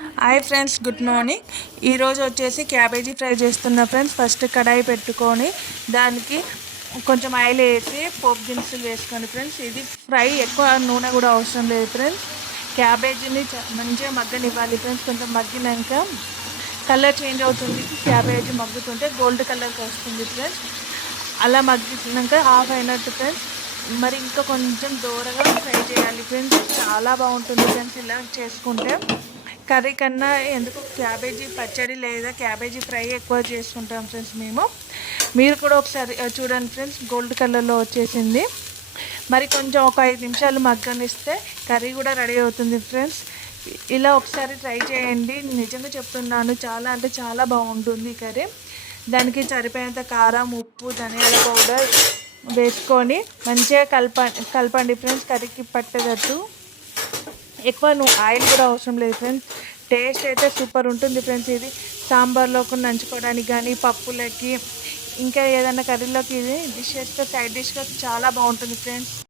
Hi friends, good morning. ఈరోజు వచ్చేసి cabbage fry చేస్తున్నా ఫ్రెండ్స్. ఫస్ట్ కడాయి పెట్టుకొని దానికి కొంచెం ఆయిల్ వేసి పోపు దినుసులు వేసుకోండి ఫ్రెండ్స్. ఇది ఫ్రై, ఎక్కువ నూనె కూడా అవసరం లేదు ఫ్రెండ్స్. క్యాబేజీని మంచిగా మగ్గనివ్వాలి ఫ్రెండ్స్. కొంచెం మగ్గినాక కలర్ చేంజ్ అవుతుంది. క్యాబేజీ మగ్గుతుంటే గోల్డ్ కలర్కి వస్తుంది ఫ్రెండ్స్. అలా మగ్గినాక ఆఫ్ అయినట్టు ఫ్రెండ్స్. మరి ఇంకా కొంచెం దూరగా ఫ్రై చేయాలి ఫ్రెండ్స్. చాలా బాగుంటుంది ఫ్రెండ్స్ ఇలా చేసుకుంటే. కర్రీ కన్నా ఎందుకు క్యాబేజీ పచ్చడి లేదా క్యాబేజీ ఫ్రై ఎక్కువ చేసుకుంటాం ఫ్రెండ్స్ మేము. మీరు కూడా ఒకసారి చూడండి ఫ్రెండ్స్. గోల్డ్ కలర్లో వచ్చేసింది. మరి కొంచెం ఒక 5 నిమిషాలు మగ్గనిస్తే కర్రీ కూడా రెడీ అవుతుంది ఫ్రెండ్స్. ఇలా ఒకసారి ట్రై చేయండి. నిజంగా చెప్తున్నాను, చాలా అంటే చాలా బాగుంటుంది కర్రీ. దానికి సరిపోయేంత కారం, ఉప్పు, ధనియాల పౌడర్ వేసుకొని మంచిగా కలపండి ఫ్రెండ్స్, కర్రీకి పట్టేటట్టు. ఎక్కువ ఆయిల్ కూడా అవసరం లేదు ఫ్రెండ్స్. టేస్ట్ అయితే సూపర్ ఉంటుంది ఫ్రెండ్స్. ఇది సాంబార్లోకి నంచుకోవడానికి కానీ, పప్పులకి, ఇంకా ఏదైనా కర్రీలోకి ఇది డిషెస్గా, సైడ్ డిష్గా చాలా బాగుంటుంది ఫ్రెండ్స్.